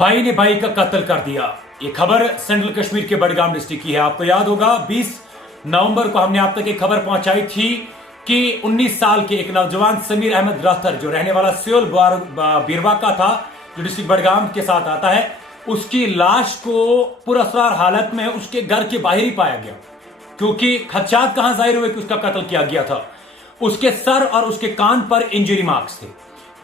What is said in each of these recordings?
भाई ने भाई का कत्ल कर दिया। ये खबर सेंट्रल कश्मीर के बडगाम डिस्ट्रिक्ट की है। आपको याद होगा 20 नवंबर को हमने आप तक एक खबर पहुंचाई थी कि 19 साल के एक नौजवान समीर अहमद राथर जो रहने वाला सियोल बीरवा का था, जो डिस्ट्रिक्ट बडगाम के साथ आता है, उसकी लाश को पुरअसरार हालत में उसके घर के बाहर ही पाया गया। क्योंकि खदशात कहां जाहिर हुए कि उसका कत्ल किया गया था। उसके सर और उसके कान पर इंजरी मार्क्स थे,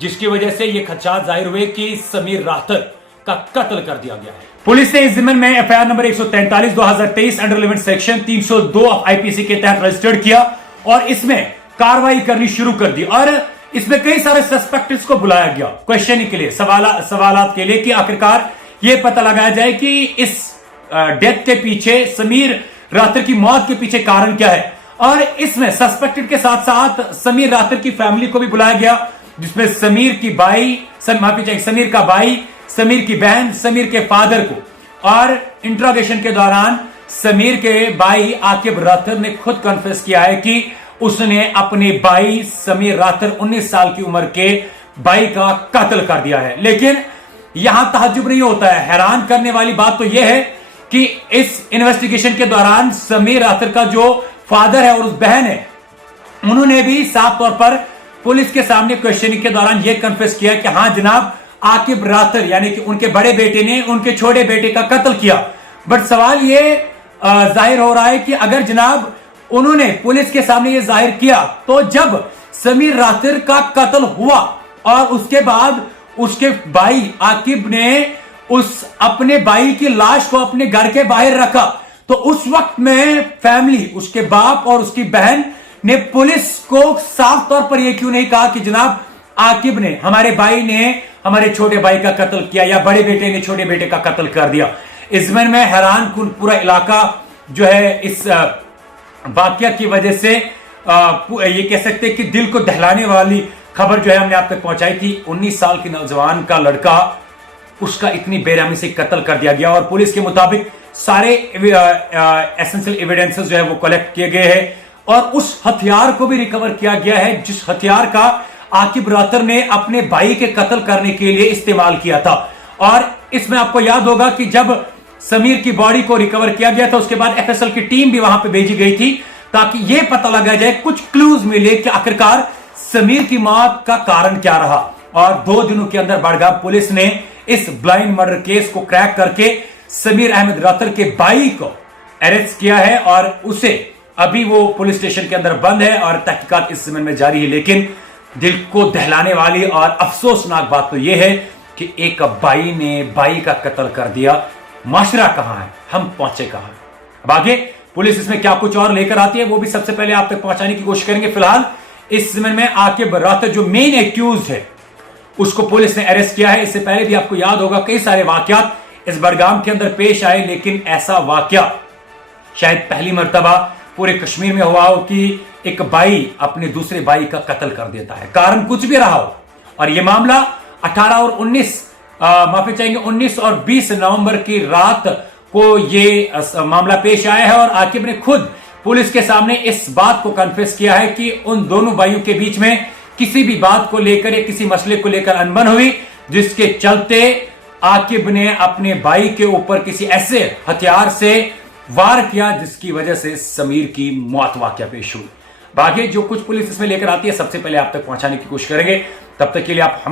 जिसकी वजह से यह खदशात जाहिर हुए कि समीर राथर का कत्ल कर दिया गया है। पुलिस ने इस जिम्मन में FIR number 143/2023 under 11 section 302 of IPC के तहत रजिस्टर्ड किया और इसमें कार्रवाई करनी शुरू कर दी। और इसमें कई सारे सस्पेक्ट्स को बुलाया गया क्वेश्चनिंग के लिए, सवालात के लिए, कि आखिरकार यह पता लगाया जाए कि इस डेथ के पीछे, समीर राथर की मौत के पीछे कारण क्या है। और इसमें सस्पेक्टेड के साथ साथ समीर राथर की फैमिली को भी बुलाया गया, जिसमें समीर की भाई, समीर का भाई, समीर की बहन, समीर के फादर को। और इंट्रोगेशन के दौरान समीर के भाई आकिब राथर ने खुद कन्फेस किया है कि उसने अपने भाई समीर राथर 19 साल की उम्र के भाई का कत्ल कर दिया है। लेकिन यहां तहज्जुब नहीं होता है। हैरान करने वाली बात तो यह है कि इस इन्वेस्टिगेशन के दौरान समीर राथर का जो फादर है और उस बहन है, उन्होंने भी साफ तौर पर पुलिस के सामने क्वेश्चनिंग के दौरान यह कन्फेस किया कि हां जनाब, आकिब राथर यानी कि उनके बड़े बेटे ने उनके छोटे बेटे का कत्ल किया। बट सवाल यह जाहिर हो रहा है कि अगर जनाब उन्होंने पुलिस के सामने यह जाहिर किया, तो जब समीर राथर का कत्ल हुआ और उसके बाद उसके भाई आकिब ने उस अपने भाई की लाश को अपने घर के बाहर रखा, तो उस वक्त में फैमिली, उसके बाप और उसकी बहन ने पुलिस को साफ तौर पर यह क्यों नहीं कहा कि जनाब आकिब ने, हमारे भाई ने हमारे छोटे भाई का कत्ल किया या बड़े बेटे ने छोटे बेटे का कत्ल कर दिया। इस जमन में हैरान कुन पूरा इलाका जो है इस वाकया की वजह से ये कह सकते हैं कि दिल को दहलाने वाली खबर जो है हमने आप तक पहुंचाई थी। 19 साल के नौजवान का लड़का, उसका इतनी बेरहमी से कत्ल कर दिया गया। और पुलिस के मुताबिक सारे एसेंशियल एविडेंसेस जो है वो कलेक्ट किए गए हैं और उस हथियार को भी रिकवर किया गया है जिस हथियार का आकिब राथर ने अपने भाई के कत्ल करने के लिए इस्तेमाल किया था। और इसमें आपको याद होगा कि जब समीर की बॉडी को रिकवर किया गया था, उसके बाद एफएसएल की टीम भी वहां पे भेजी गई थी ताकि यह पता लगाया जाए, कुछ क्लूज मिले कि आखिरकार समीर की मौत का कारण क्या रहा। और 2 दिनों के अंदर बडगाम पुलिस ने इस ब्लाइंड मर्डर केस को क्रैक करके समीर अहमद राथर के भाई को अरेस्ट किया है और उसे अभी वो पुलिस स्टेशन के अंदर बंद है और तहकीकात इस समय में जारी है। लेकिन दिल को दहलाने वाली और अफसोसनाक बात तो यह है कि एक भाई ने भाई का कत्ल कर दिया। माशरा कहां है, हम पहुंचे कहां। अब आगे पुलिस इसमें क्या कुछ और लेकर आती है वो भी सबसे पहले आप तक पहुंचाने की कोशिश करेंगे। फिलहाल इस समय में आकिब राथर जो मेन एक्यूज है, उसको पुलिस ने अरेस्ट किया है। इससे पहले भी आपको याद होगा कई सारे वाकयात इस बडगाम के अंदर पेश आए, लेकिन ऐसा वाकया शायद पहली मर्तबा पूरे कश्मीर में हुआ हो कि एक भाई अपने दूसरे भाई का कत्ल कर देता है, कारण कुछ भी रहा हो। और यह मामला 18 और 19 माफी चाहेंगे 19 और 20 नवंबर की रात को यह मामला पेश आया है और आकिब ने खुद पुलिस के सामने इस बात को कन्फेस किया है कि उन दोनों भाइयों के बीच में किसी भी बात को लेकर या किसी मसले को लेकर अनबन हुई, जिसके चलते आकिब ने अपने भाई के ऊपर किसी ऐसे हथियार से वार किया जिसकी वजह से समीर की मौत वाकया पेश हुई। बाकी जो कुछ पुलिस इसमें लेकर आती है सबसे पहले आप तक पहुंचाने की कोशिश करेंगे। तब तक के लिए आप